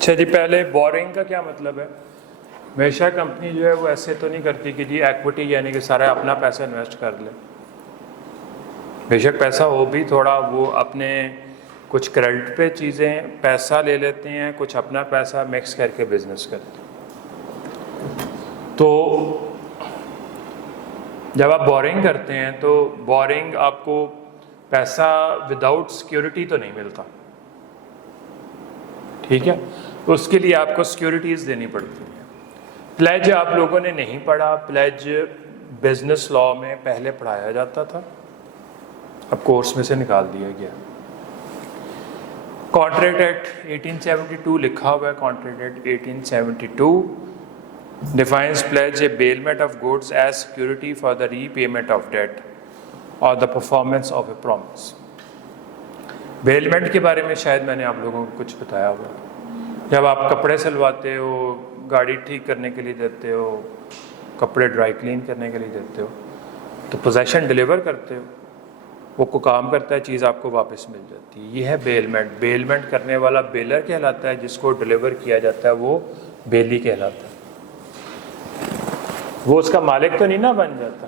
अच्छा जी, पहले बोरिंग का क्या मतलब है? हमेशा कंपनी जो है वो ऐसे तो नहीं करती कि जी इक्विटी यानी कि सारा अपना पैसा इन्वेस्ट कर ले। बेशक पैसा हो भी थोड़ा, वो अपने कुछ क्रेडिट पे चीज़ें पैसा ले लेते हैं, कुछ अपना पैसा मिक्स करके बिजनेस करते हैं। तो जब आप बोरिंग करते हैं तो बोरिंग आपको पैसा विदाउट सिक्योरिटी तो नहीं मिलता, ठीक है? तो उसके लिए आपको सिक्योरिटीज़ देनी पड़ती हैं। प्लेज आप लोगों ने नहीं पढ़ा, प्लेज बिजनेस लॉ में पहले पढ़ाया जाता था, अब कोर्स में से निकाल दिया गया। कॉन्ट्रैक्ट एक्ट 1872 लिखा हुआ है। Contract act 1872 defines pledge a bailment of goods as security for the repayment of debt or the performance of a promise। Bailment के बारे में शायद मैंने आप लोगों को कुछ बताया हुआ। जब आप कपड़े सिलवाते हो, गाड़ी ठीक करने के लिए देते हो, कपड़े ड्राई क्लीन करने के लिए देते हो, तो पोजेशन डिलीवर करते हो, वो को काम करता है, चीज़ आपको वापस मिल जाती है। ये है बेलमेंट। बेलमेंट करने वाला बेलर कहलाता है, जिसको डिलीवर किया जाता है वो बेली कहलाता है। वो उसका मालिक तो नहीं ना बन जाता।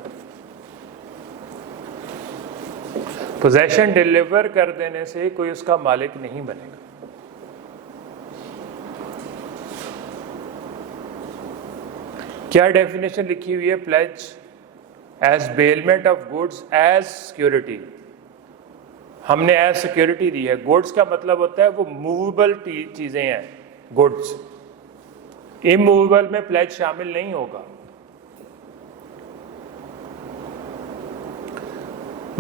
पोजेशन डिलीवर कर देने से कोई उसका मालिक नहीं बनेगा। क्या डेफिनेशन लिखी हुई है? Pledge as bailment of goods as security. हमने एज सिक्योरिटी दी है। गुड्स का मतलब होता है वो मूवेबल चीजें हैं, गुड्स। इमूवेबल में प्लेज शामिल नहीं होगा।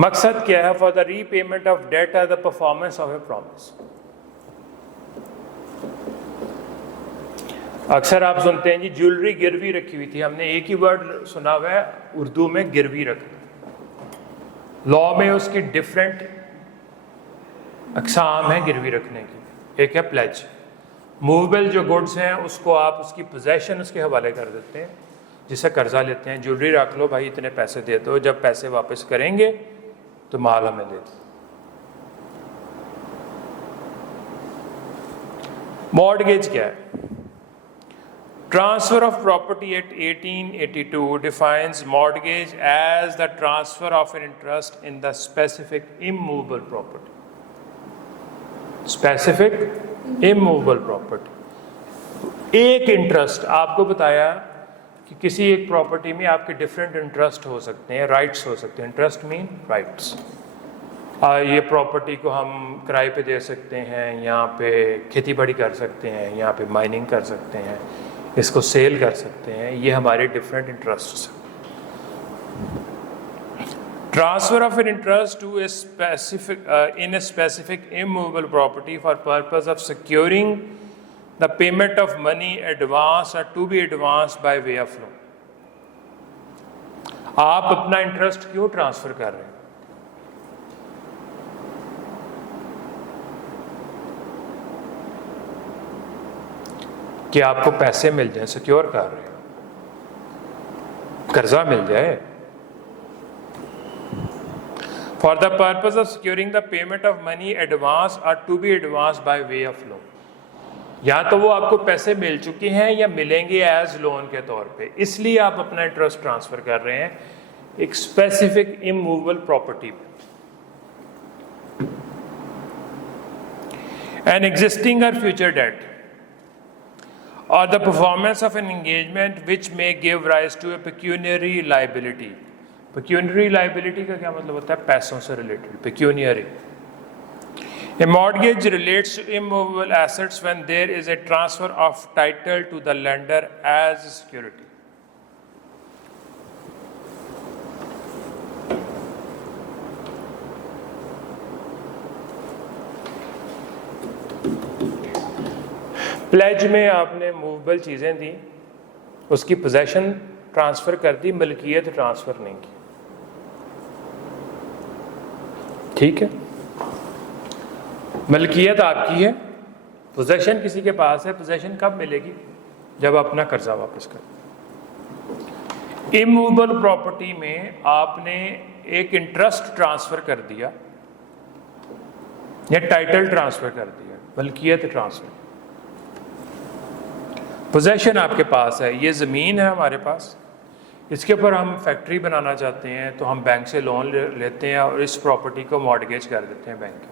मकसद क्या है? For the repayment of debt or the performance of a promise. अक्सर आप सुनते हैं जी ज्वेलरी गिरवी रखी हुई थी। हमने एक ही वर्ड सुना हुआ है उर्दू में, गिरवी रखना। लॉ में उसकी डिफरेंट अकसाम है गिरवी रखने की। एक है प्लेज। मूवेबल जो गुड्स हैं उसको आप उसकी पोजेशन उसके हवाले कर देते हैं, जिसे कर्जा लेते हैं। ज्वेलरी रख लो भाई, इतने पैसे दे दो, जब पैसे वापस करेंगे तो माल हमें दे दो। मॉर्टगेज क्या है? Transfer of property act 1882 defines mortgage as the transfer of an interest in the specific immovable property. Specific immovable property. एक इंटरेस्ट आपको बताया कि किसी एक प्रॉपर्टी में आपके डिफरेंट इंटरेस्ट हो सकते हैं, राइट्स हो सकते हैं। Interest mean rights. ये प्रॉपर्टी को हम किराए पे दे सकते हैं, यहाँ पे खेती बाड़ी कर सकते हैं, यहाँ पे माइनिंग कर सकते हैं, इसको सेल कर सकते हैं। ये हमारे डिफरेंट इंटरेस्ट्स हैं। Transfer of an interest to a specific in a specific immovable property for purpose of securing the payment of money advance or to be advanced by way of loan। आप अपना interest क्यों transfer कर रहे हैं? कि आपको पैसे मिल जाए, सिक्योर कर रहे हो, कर्जा मिल जाए। For the purpose of securing the payment of money advance or to be advance by way of loan. या तो वो आपको पैसे मिल चुके हैं या मिलेंगे एज लोन के तौर पे, इसलिए आप अपना इंटरेस्ट ट्रांसफर कर रहे हैं एक स्पेसिफिक इमूवेबल प्रॉपर्टी पे। An existing or future debt or the performance of an engagement which may give rise to a pecuniary liability. Pecuniary liability का क्या मतलब होता है? पैसों से related, pecuniary. A mortgage relates to immovable assets when there is a transfer of title to the lender as security। Pledge में आपने movable चीज़ें दी, उसकी पोजेशन ट्रांसफ़र कर दी, मिल्कियत ट्रांसफ़र नहीं की, ठीक है? मलकियत आपकी है, पोजेशन किसी के पास है। पोजेशन कब मिलेगी? जब अपना कर्जा वापस कर। इमूवेबल प्रॉपर्टी में आपने एक इंटरेस्ट ट्रांसफर कर दिया या टाइटल ट्रांसफर कर दिया, मलकियत ट्रांसफर। पोजेशन आपके पास है, ये ज़मीन है हमारे पास, इसके ऊपर हम फैक्ट्री बनाना चाहते हैं तो हम बैंक से लोन लेते हैं और इस प्रॉपर्टी को मॉर्गेज कर देते हैं बैंक के,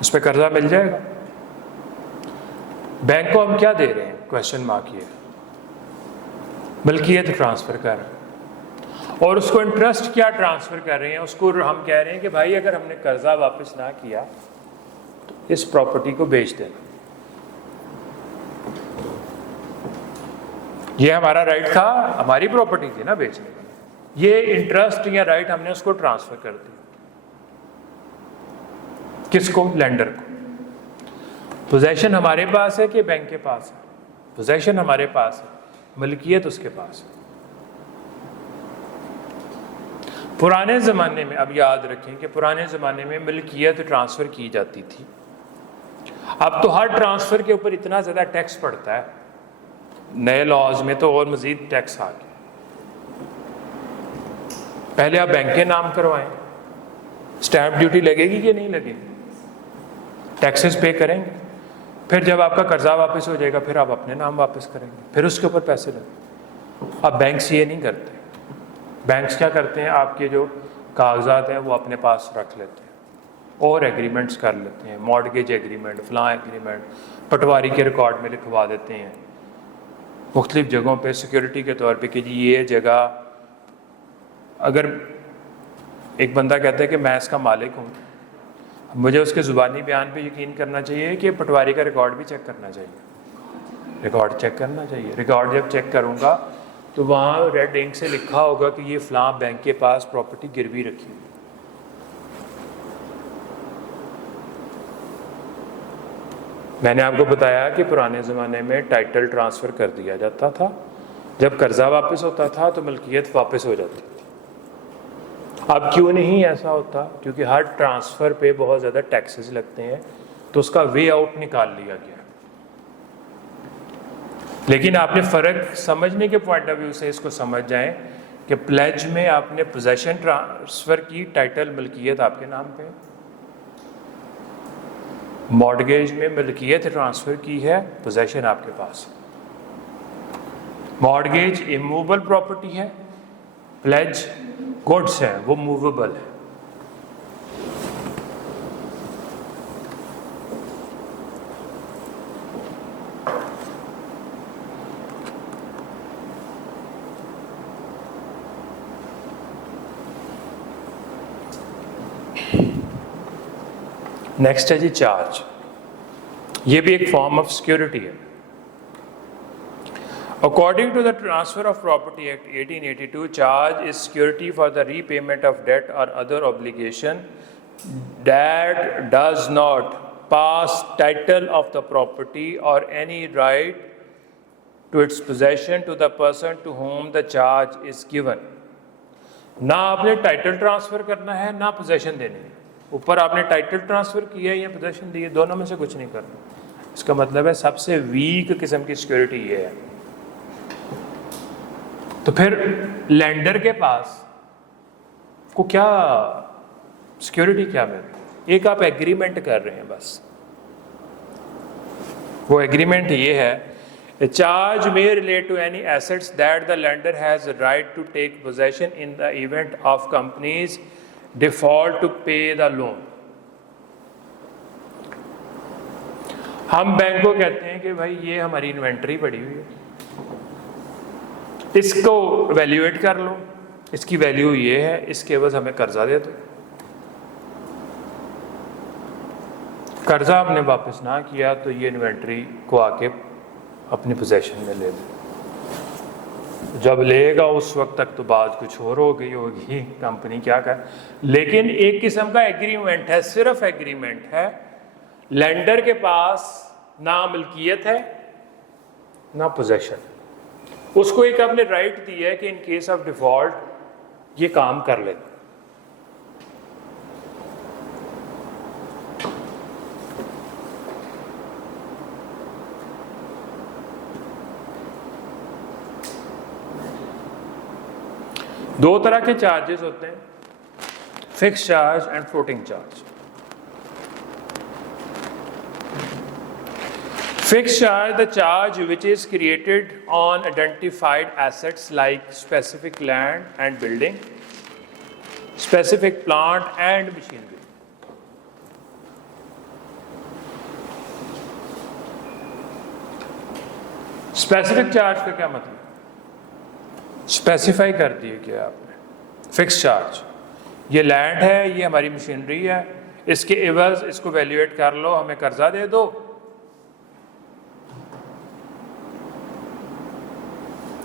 उस पर कर्जा मिल जाएगा। बैंक को हम क्या दे रहे हैं, क्वेश्चन मार्क ये, मलकियत ट्रांसफ़र कर रहे हैं और उसको इंटरेस्ट क्या ट्रांसफ़र कर रहे हैं, उसको हम कह रहे हैं कि भाई अगर हमने कर्जा वापस ना किया तो इस प्रॉपर्टी को बेच देना। ये हमारा राइट था, हमारी प्रॉपर्टी थी ना बेचने का, ये इंटरेस्ट या राइट हमने उसको ट्रांसफ़र कर दिया। किसको? लेंडर को। पोजेशन हमारे पास है कि बैंक के पास है? पोजेशन हमारे पास है, मलकियत उसके पास है। पुराने ज़माने में, अब याद रखें कि पुराने ज़माने में मलकियत ट्रांसफ़र की जाती थी। अब तो हर ट्रांसफ़र के ऊपर इतना ज़्यादा टैक्स पड़ता है, नए लॉज में तो और मज़ीद टैक्स आ गया। पहले आप बैंक के नाम करवाएं, स्टैंप ड्यूटी लगेगी कि नहीं लगेगी, टैक्सेस पे करेंगे, फिर जब आपका कर्जा वापस हो जाएगा फिर आप अपने नाम वापस करेंगे, फिर उसके ऊपर पैसे लगेंगे। अब बैंक्स ये नहीं करते। बैंक्स क्या करते हैं, आपके जो कागजात हैं वो अपने पास रख लेते हैं और एग्रीमेंट्स कर लेते हैं, मॉर्गेज एग्रीमेंट, फलां एग्रीमेंट, पटवारी के रिकॉर्ड में लिखवा देते हैं मुख्तलिफ जगहों पे सिक्योरिटी के तौर पे कि जी ये जगह, अगर एक बंदा कहता है कि मैं इसका मालिक हूँ, मुझे उसके ज़ुबानी बयान पे यकीन करना चाहिए कि पटवारी का रिकॉर्ड भी चेक करना चाहिए, रिकॉर्ड चेक करना चाहिए। रिकॉर्ड जब चेक करूँगा तो वहाँ रेड इंक से लिखा होगा कि ये फ़लाँ बैंक के पास प्रॉपर्टी गिरवी रखी हुई। मैंने आपको बताया कि पुराने ज़माने में टाइटल ट्रांसफ़र कर दिया जाता था, जब कर्जा वापस होता था तो मलकियत वापस हो जाती थी। अब क्यों नहीं ऐसा होता? क्योंकि हर ट्रांसफ़र पे बहुत ज़्यादा टैक्सेस लगते हैं, तो उसका वे आउट निकाल लिया गया। लेकिन आपने फ़र्क समझने के पॉइंट ऑफ व्यू से इसको समझ जाएं कि प्लेज में आपने पोजेशन ट्रांसफ़र की, टाइटल मलकियत आपके नाम पे, मॉर्गेज में मलकियत ट्रांसफ़र की है, पोजेशन आपके पास। मॉर्गेज इमूवेबल प्रॉपर्टी है, प्लेज गुड्स है, वो मूवेबल है। नेक्स्ट है जी चार्ज। ये भी एक फॉर्म ऑफ सिक्योरिटी है। According to the Transfer of Property Act 1882, charge is security for the repayment of debt or other obligation that does not pass title of the property or any right to its possession to the person to whom the charge is given. ना आपने title transfer करना है ना possession देनी है। ऊपर आपने title transfer किया या पोजेशन दी है, दोनों में से कुछ नहीं करना। इसका मतलब है सबसे वीक किस्म की सिक्योरिटी ये है। तो फिर लेंडर के पास को क्या सिक्योरिटी क्या मिल रही है? एक आप एग्रीमेंट कर रहे हैं बस। वो एग्रीमेंट ये है, a charge may relate to any assets that the lender has a right to take possession in the event of company's default to pay the loan. हम बैंक को कहते हैं कि भाई ये हमारी इन्वेंट्री पड़ी हुई है, इसको वैल्यूएट कर लो, इसकी वैल्यू ये है, इसके एवज हमें कर्जा दे दो। कर्जा आपने वापस ना किया तो ये इन्वेंट्री को आके अपनी पोजेशन में ले लो। जब लेगा उस वक्त तक तो बात कुछ और हो गई होगी, कंपनी क्या कर। लेकिन एक किस्म का एग्रीमेंट है, सिर्फ एग्रीमेंट है। लेंडर के पास ना मिल्कियत है ना पोजेशन, उसको एक आपने राइट दिया है कि इन केस ऑफ डिफॉल्ट ये काम कर ले। दो तरह के चार्जेस होते हैं, fix charge and floating charge. Fixed charge, the charge which is created on identified assets like specific land and building, specific plant and machinery. Specific charge का क्या मतलब? स्पेसिफाई कर दिए क्या आपने? फिक्स चार्ज, ये लैंड है, ये हमारी मशीनरी है, इसके एवज इसको वैल्यूएट कर लो, हमें कर्जा दे दो।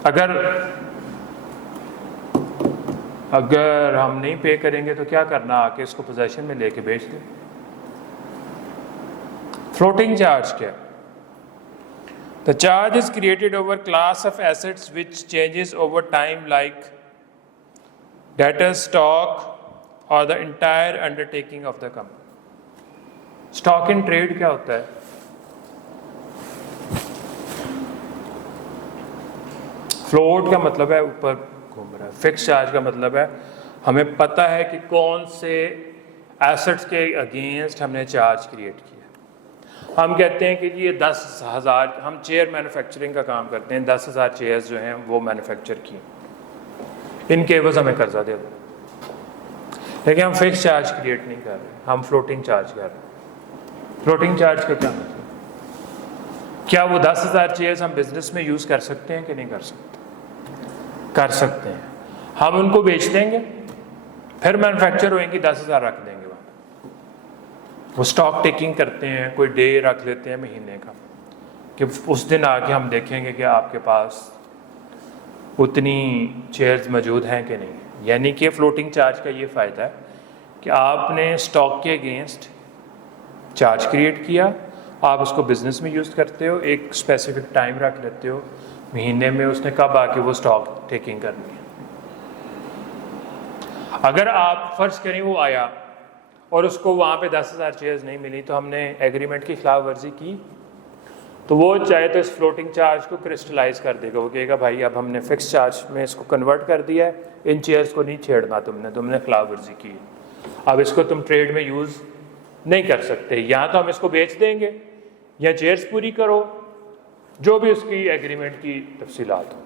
अगर हम नहीं पे करेंगे तो क्या करना, आके इसको पोजेशन में लेके बेच दे। फ्लोटिंग चार्ज क्या? The charge is created over class of assets which changes over time like debtors stock or the entire undertaking of the company. Stock in trade क्या होता है? फ्लोट का मतलब है ऊपर घूम रहा है, फिक्स चार्ज का मतलब है हमें पता है कि कौन से एसेट्स के अगेंस्ट हमने चार्ज क्रिएट किया। हम कहते हैं कि ये 10,000, हम चेयर मैन्युफैक्चरिंग का काम करते हैं, 10,000 चेयर्स जो हैं वो मैन्युफैक्चर की, इनके एवज हमें कर्जा दे दो। लेकिन हम फिक्स चार्ज क्रिएट नहीं कर रहे, हम फ्लोटिंग चार्ज कर रहे हैं। फ्लोटिंग चार्ज का क्या मतलब? क्या वो 10,000 चेयर्स हम बिजनेस में यूज कर सकते हैं कि नहीं कर सकते? कर सकते हैं। हम उनको बेच देंगे, फिर मैन्युफैक्चर होएंगी, 10,000 रख देंगे। वो स्टॉक टेकिंग करते हैं, कोई डे रख लेते हैं महीने का कि उस दिन आके हम देखेंगे कि आपके पास उतनी चेयर्स मौजूद हैं कि नहीं। यानी कि फ्लोटिंग चार्ज का ये फ़ायदा है कि आपने स्टॉक के अगेंस्ट चार्ज क्रिएट किया, आप उसको बिजनेस में यूज़ करते हो, एक स्पेसिफिक टाइम रख लेते हो महीने में उसने कब आके वो स्टॉक टेकिंग करनी है। अगर आप फर्ज करें वो आया और उसको वहाँ पे 10,000 चेयर्स नहीं मिली तो हमने एग्रीमेंट की खिलाफ वर्जी की, तो वो चाहे तो इस फ्लोटिंग चार्ज को क्रिस्टलाइज कर देगा। वो कहेगा भाई अब हमने फिक्स चार्ज में इसको कन्वर्ट कर दिया है, इन चेयर्स को नहीं छेड़ना, तुमने खिलाफ वर्जी की, अब इसको तुम ट्रेड में यूज़ नहीं कर सकते, या तो हम इसको बेच देंगे या चेयर्स पूरी करो, जो भी उसकी एग्रीमेंट की तफसीलात हो।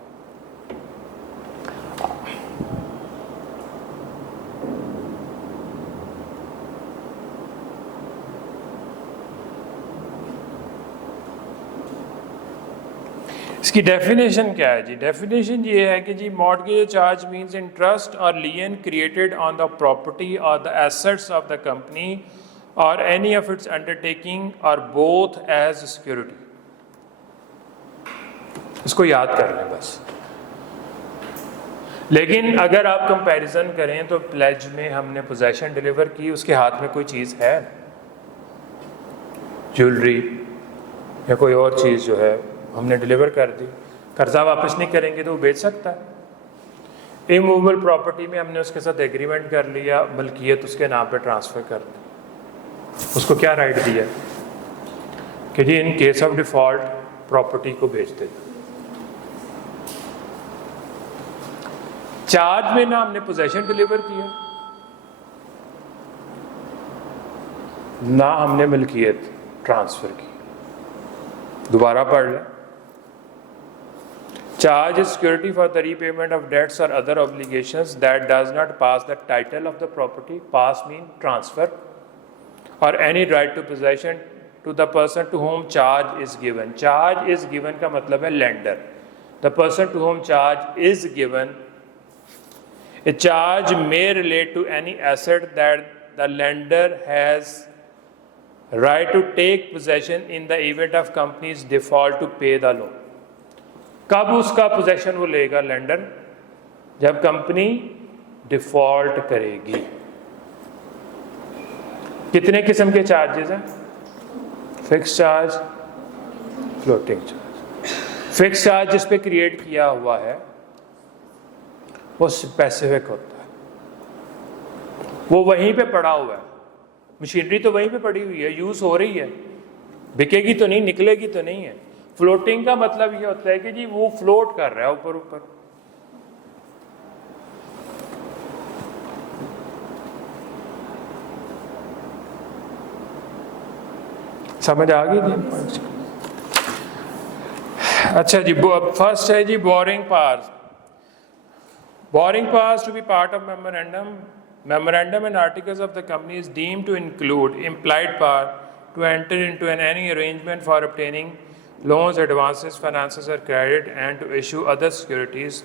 इसकी डेफिनेशन क्या है जी? डेफिनेशन ये है कि जी मॉर्टगेज चार्ज मींस इंटरेस्ट और लियन क्रिएटेड ऑन द प्रॉपर्टी और the assets of the company और एनी ऑफ इट्स अंडरटेकिंग और बोथ एज सिक्योरिटी। इसको याद कर लें बस। लेकिन अगर आप कंपैरिजन करें तो प्लेज में हमने पोजेशन डिलीवर की, उसके हाथ में कोई चीज़ है, ज्वेलरी या कोई और चीज़ जो है हमने डिलीवर कर दी, कर्जा वापस नहीं करेंगे तो वो बेच सकता है। इमूवेबल प्रॉपर्टी में हमने उसके साथ एग्रीमेंट कर लिया, मलकियत उसके नाम पे ट्रांसफ़र कर दी, उसको क्या राइट दिया कि जी in case of default property को बेच दे। चार्ज में ना हमने पोजेशन डिलीवर किया, ना हमने मलकियत ट्रांसफ़र की। दोबारा पढ़ लें। Charge is security for the repayment of debts or other obligations that does not pass the title of the property, pass mean transfer, or any right to possession to the person to whom charge is given. Charge is given का मतलब है lender. The person to whom charge is given. A charge may relate to any asset that the lender has right to take possession in the event of company's default to pay the loan. कब उसका possession वो लेगा lender? जब company default करेगी। कितने किस्म के charges हैं? Fix charge, floating charge. Fix charge जिस पे क्रिएट किया हुआ है वो स्पेसिफिक होता है, वो वहीं पे पड़ा हुआ है, मशीनरी तो वहीं पे पड़ी हुई है, यूज हो रही है, बिकेगी तो नहीं, निकलेगी तो नहीं है। फ्लोटिंग का मतलब ये होता है कि जी वो फ्लोट कर रहा है ऊपर ऊपर। समझ आ गई? अच्छा जी, फर्स्ट है जी borrowing powers. Borrowing powers to be part of memorandum and articles of the company is deemed to include implied power to enter into any arrangement for obtaining loans, advances, finances or credit and to issue other securities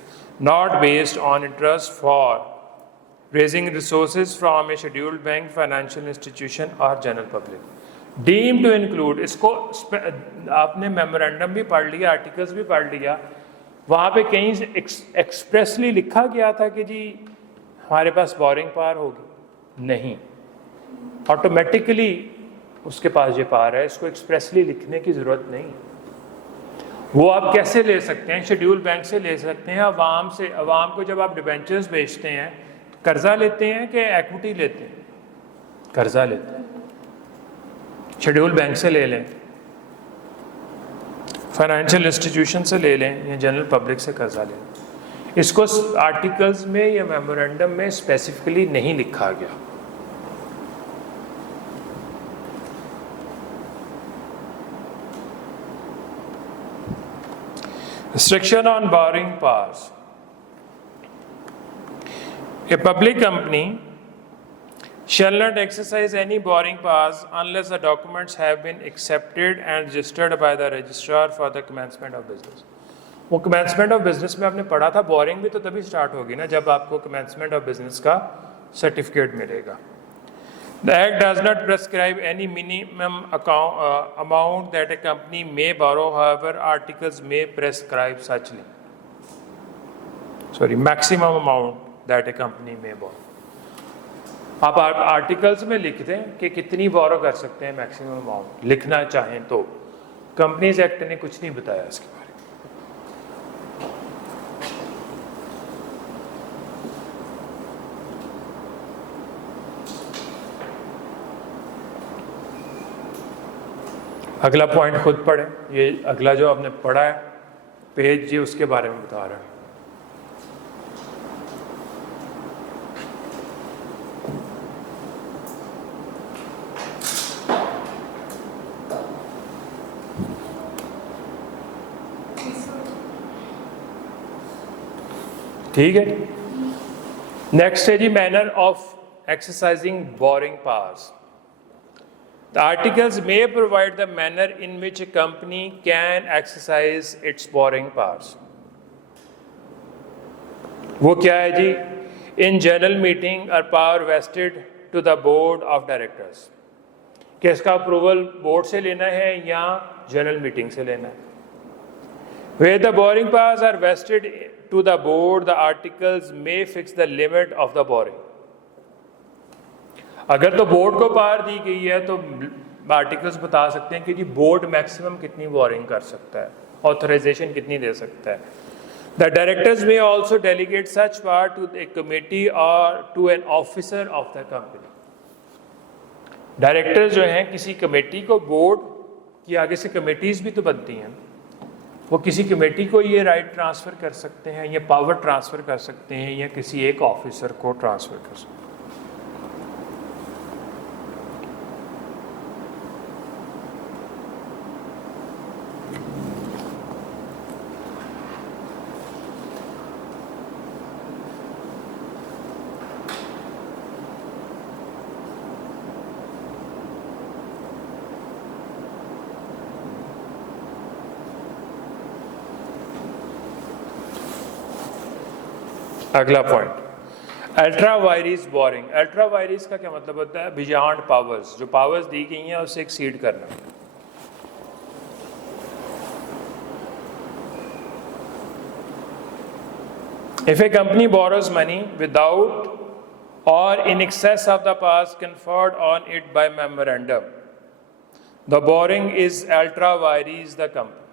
not based on interest for raising resources from a scheduled bank, financial institution or general public. Deemed to include, इसको आपने memorandum भी पढ़ लिया, articles भी पढ़ लिया, वहाँ पे कहीं एक्सप्रेसली लिखा गया था कि जी हमारे पास बोरिंग पावर होगी? नहीं, ऑटोमेटिकली उसके पास ये पावर है, इसको एक्सप्रेसली लिखने की ज़रूरत नहीं। वो आप कैसे ले सकते हैं? शेड्यूल बैंक से ले सकते हैं, अवाम से। अवाम को जब आप डिबेंचर्स बेचते हैं, कर्जा लेते हैं कि एक्विटी लेते हैं? कर्जा लेते हैं। शेड्यूल बैंक से ले लें, फाइनेंशियल इंस्टीट्यूशन से ले लें या जनरल पब्लिक से कर्जा लें, इसको आर्टिकल्स में या मेमोरेंडम में स्पेसिफिकली नहीं लिखा गया। Restriction on borrowing powers. A public company shall not exercise any borrowing powers unless the documents have been accepted and registered by the registrar for the commencement of business. वो commencement of business में आपने पढ़ा था, borrowing भी तो तभी start होगी ना जब आपको commencement of business का certificate मिलेगा। The Act does not prescribe any minimum amount that a company may borrow. However, articles may prescribe such maximum amount that a company may borrow. आप आर्टिकल्स में लिख दें कि कितनी बोरो कर सकते हैं, मैक्सिमम अमाउंट लिखना चाहें तो। कंपनीज एक्ट ने कुछ नहीं बताया इसके बारे में। अगला पॉइंट खुद पढ़ें, ये अगला जो आपने पढ़ा है पेज जी उसके बारे में बता रहा है। ठीक है, नेक्स्ट है जी manner of exercising borrowing powers. The articles may provide the manner in which a company can exercise its borrowing powers. वो क्या है जी? In general meeting or power vested to the board of directors. कि इसका approval board से लेना है या जनरल मीटिंग से लेना है। Where the borrowing powers are vested to the board, the articles may fix the limit of the borrowing. अगर तो बोर्ड को पावर दी गई है तो आर्टिकल्स बता सकते हैं कि जी बोर्ड मैक्सिमम कितनी बोरिंग कर सकता है, ऑथराइजेशन कितनी दे सकता है। The directors may also delegate such power to a committee or to an officer of the company. Directors जो हैं किसी कमेटी को, बोर्ड की आगे से कमेटीज भी तो बनती हैं, वो किसी कमेटी को ये राइट ट्रांसफ़र कर सकते हैं या पावर ट्रांसफ़र कर सकते हैं या किसी एक ऑफिसर को ट्रांसफ़र कर सकते हैं। अगला point, ultra vires borrowing. Ultra vires का क्या मतलब होता है? बियॉन्ड पावर्स, जो पावर्स दी गई हैं उससे एक्सीड करना। If a company borrows money without or in excess of the powers conferred on it by memorandum, the borrowing is ultra vires the company.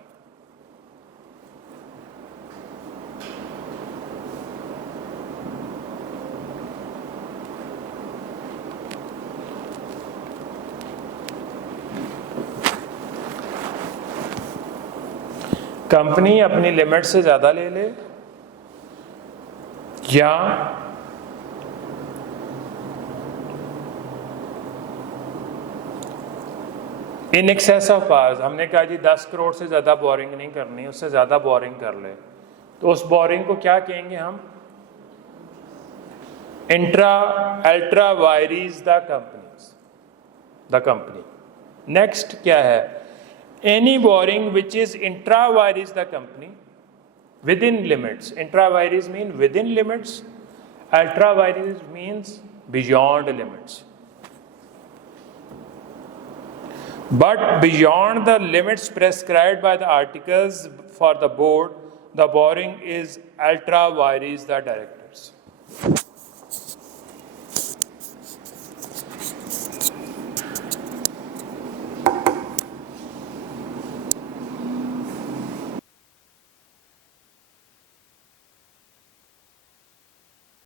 Company अपनी लिमिट से ज़्यादा ले ले या इन एक्सेस ऑफ पावर्स, हमने कहा जी 10 करोड़ से ज़्यादा बोरिंग नहीं करनी, उससे ज़्यादा बोरिंग कर ले, तो उस बोरिंग को क्या कहेंगे हम? Intra ultra वायरीज the company. Next क्या है? Any boring which is intra वायरीज the company with in limits. Intra वायरीज mean with in limits, ultra वायरीज means beyond limits. But beyond the limits prescribed by the articles for the board, the boring is ultra vires the director.